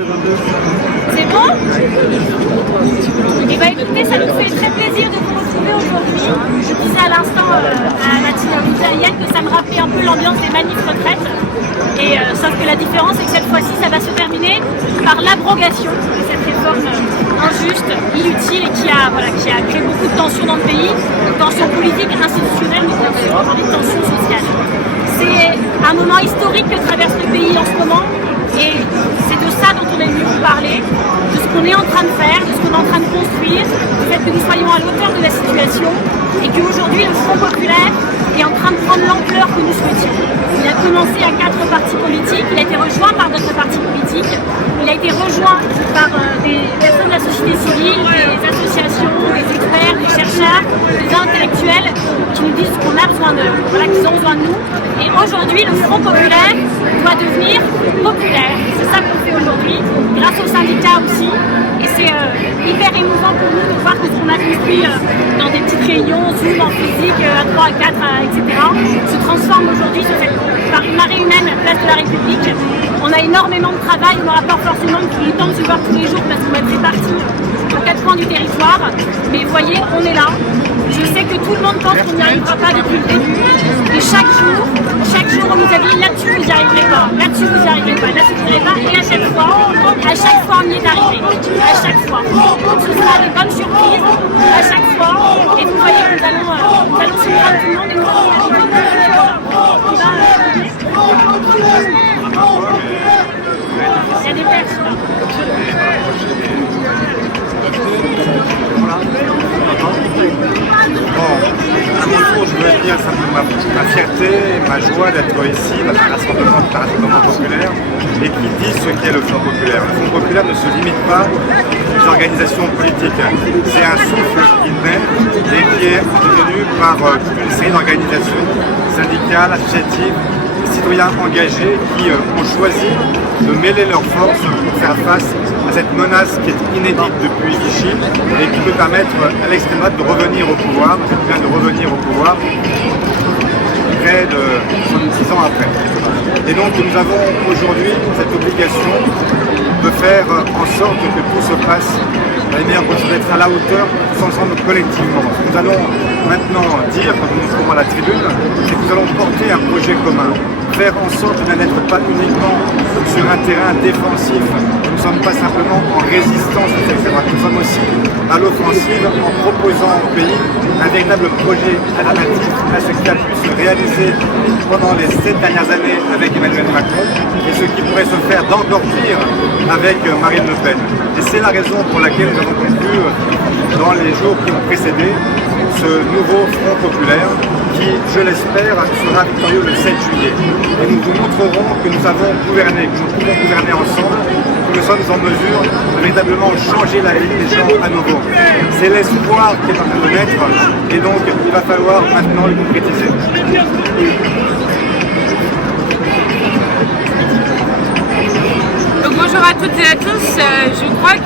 C'est bon? Eh bien écoutez, ça nous fait très plaisir de vous retrouver aujourd'hui. Je disais à l'instant à Mathilde Yann que ça me rappelait un peu l'ambiance des manifs retraites. Et sauf que la différence c'est que cette fois-ci ça va se terminer par l'abrogation de cette réforme injuste, inutile et qui a créé beaucoup de tensions dans le pays, de tensions politiques, institutionnelles, mais aussi des tensions sociales. C'est un moment historique que traverse le pays en ce moment et c'est de ça dont on est venu vous parler, de ce qu'on est en train de faire, de ce qu'on est en train de construire, du fait que nous soyons à l'auteur de la situation et qu'aujourd'hui le Front populaire est en train de prendre l'ampleur que nous souhaitions. Il a commencé à 4 partis politiques, il a été rejoint par d'autres partis politiques, il a été rejoint par des personnes de la société civile, des associations, des experts, des chercheurs, des intellectuels qui nous disent qu'on a besoin de, qu'ils ont besoin de nous. Et aujourd'hui, le Front populaire doit devenir populaire. C'est ça qu'on fait aujourd'hui, grâce aux syndicats aussi. Et c'est hyper émouvant pour nous de voir que ce qu'on a construit dans des petites réunions, Zoom en physique, à 3, à 4, etc., se transforme aujourd'hui par une marée humaine à la place de la République. On a énormément de travail, on n'aura pas forcément le temps de se voir tous les jours parce qu'on va être répartis aux 4 coins du territoire. Mais vous voyez, on est là. Je sais que tout le monde pense qu'on n'y arrivera pas depuis le début. Et chaque jour, on nous a dit là-dessus vous n'y arriverez pas, là-dessus vous n'y arriverez pas, là-dessus vous n'y arriverez pas. Et à chaque fois, on y est arrivé. À chaque fois. Donc ce sera des bonnes surprises à chaque fois. Et vous voyez, nous allons surprendre tout le monde et nous allons il y a des perches là. Bon, à mon tour, je voulais dire simplement ma fierté et ma joie d'être ici dans un rassemblement populaire et qui dit ce qu'est le Front populaire. Le Front populaire ne se limite pas aux organisations politiques. C'est un souffle qui naît et qui est entretenu par toute une série d'organisations syndicales, associatives, citoyens engagés qui ont choisi de mêler leurs forces pour faire face à cette menace qui est inédite depuis Vichy et qui peut permettre à l'extrême droite de revenir au pouvoir, près de 70 ans après. Et donc nous avons aujourd'hui cette obligation de faire en sorte que tout se passe dans les meilleures conditions, d'être à la hauteur tous ensemble collectivement. Ce que nous allons maintenant dire, quand nous serons à la tribune, c'est que nous allons porter un projet commun, faire en sorte de n'être pas uniquement sur un terrain défensif. Nous ne sommes pas simplement en résistance, etc. Nous sommes aussi à l'offensive en proposant au pays un véritable projet alternatif à ce qui a pu se réaliser pendant les 7 dernières années avec Emmanuel Macron et ce qui pourrait se faire d'encore pire avec Marine Le Pen. Et c'est la raison pour laquelle nous avons conclu dans les jours qui ont précédé ce nouveau Front populaire qui, je l'espère, sera victorieux le 7 juillet. Et nous vous montrerons que nous avons gouverné, que nous pouvons gouverner ensemble, que nous sommes en mesure de véritablement changer la vie des gens à nouveau. C'est l'espoir qui est en train de naître et donc il va falloir maintenant le concrétiser. Donc bonjour à toutes et à tous, je crois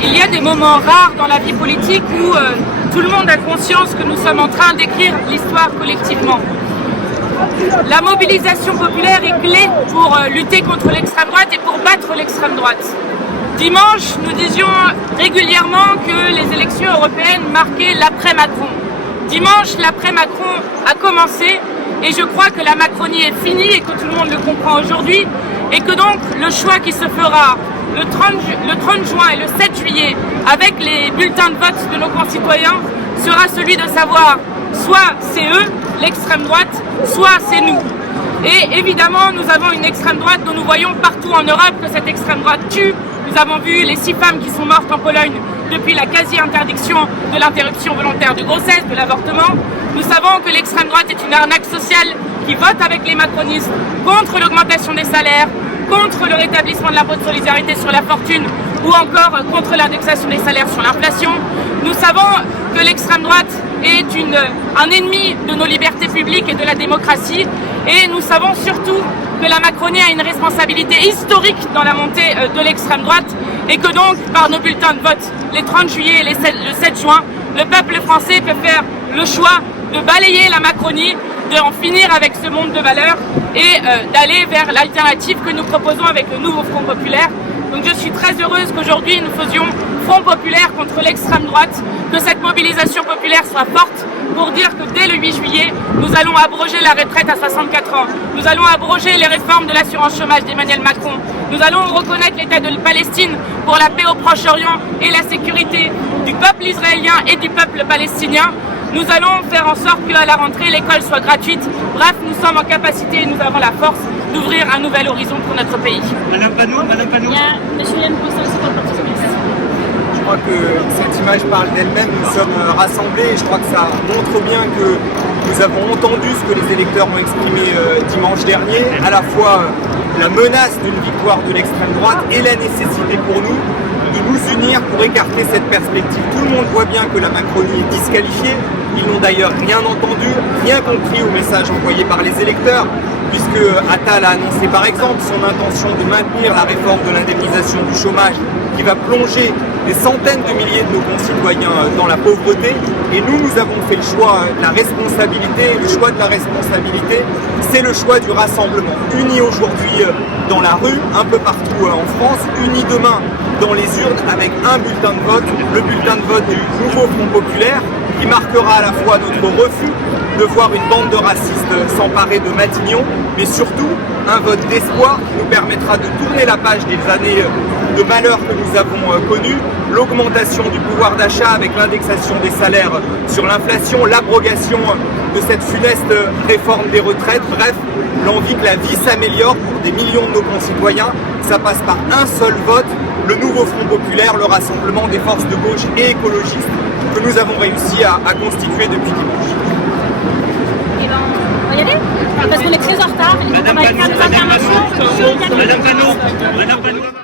qu'il y a des moments rares dans la vie politique où tout le monde a conscience que nous sommes en train d'écrire l'histoire collectivement. La mobilisation populaire est clé pour lutter contre l'extrême droite et pour battre l'extrême droite. Dimanche, nous disions régulièrement que les élections européennes marquaient l'après-Macron. Dimanche, l'après-Macron a commencé et je crois que la Macronie est finie et que tout le monde le comprend aujourd'hui et que donc le choix qui se fera le 30 juin et le 7 juillet avec les bulletins de vote de nos concitoyens sera celui de savoir soit c'est eux, l'extrême droite, soit c'est nous. Et évidemment, nous avons une extrême droite dont nous voyons partout en Europe que cette extrême droite tue. Nous avons vu les 6 femmes qui sont mortes en Pologne depuis la quasi-interdiction de l'interruption volontaire de grossesse, de l'avortement. Nous savons que l'extrême droite est une arnaque sociale qui vote avec les macronistes contre l'augmentation des salaires, contre le rétablissement de l'impôt de solidarité sur la fortune ou encore contre l'indexation des salaires sur l'inflation. Nous savons que l'extrême droite est un ennemi de nos libertés publiques et de la démocratie et nous savons surtout que la Macronie a une responsabilité historique dans la montée de l'extrême droite et que donc par nos bulletins de vote les 30 juillet et le 7 juin, le peuple français peut faire le choix de balayer la Macronie, d'en finir avec ce monde de valeurs et d'aller vers l'alternative que nous proposons avec le nouveau Front populaire, Donc je suis très heureuse qu'aujourd'hui nous faisions Front populaire contre l'extrême droite, que cette mobilisation populaire soit forte pour dire que dès le 8 juillet, nous allons abroger la retraite à 64 ans. Nous allons abroger les réformes de l'assurance chômage d'Emmanuel Macron. Nous allons reconnaître l'État de Palestine pour la paix au Proche-Orient et la sécurité du peuple israélien et du peuple palestinien. Nous allons faire en sorte qu'à la rentrée, l'école soit gratuite. Bref, nous sommes en capacité et nous avons la force d'ouvrir un nouvel horizon pour notre pays. Madame Panot. Il y a M. Yann Poussin aussi pour le Parti socialiste. Je crois que cette image parle d'elle-même. Nous sommes rassemblés et je crois que ça montre bien que nous avons entendu ce que les électeurs ont exprimé dimanche dernier, à la fois la menace d'une victoire de l'extrême droite et la nécessité pour nous de nous unir pour écarter cette perspective. Tout le monde voit bien que la Macronie est disqualifiée. Ils n'ont d'ailleurs rien entendu, rien compris au message envoyé par les électeurs, puisque Attal a annoncé par exemple son intention de maintenir la réforme de l'indemnisation du chômage qui va plonger des centaines de milliers de nos concitoyens dans la pauvreté. Et nous avons fait le choix de la responsabilité. Le choix de la responsabilité, c'est le choix du rassemblement. Unis aujourd'hui dans la rue, un peu partout en France, unis demain dans les urnes avec un bulletin de vote, le bulletin de vote du nouveau Front populaire, qui marquera à la fois notre refus de voir une bande de racistes s'emparer de Matignon, mais surtout un vote d'espoir qui nous permettra de tourner la page des années de malheur que nous avons connues, l'augmentation du pouvoir d'achat avec l'indexation des salaires sur l'inflation, l'abrogation de cette funeste réforme des retraites, bref, l'envie que la vie s'améliore pour des millions de nos concitoyens. Ça passe par un seul vote, le nouveau Front populaire, le rassemblement des forces de gauche et écologistes que nous avons réussi à constituer depuis dimanche. Et ben, on va y aller parce qu'on est très en retard. Madame Panot.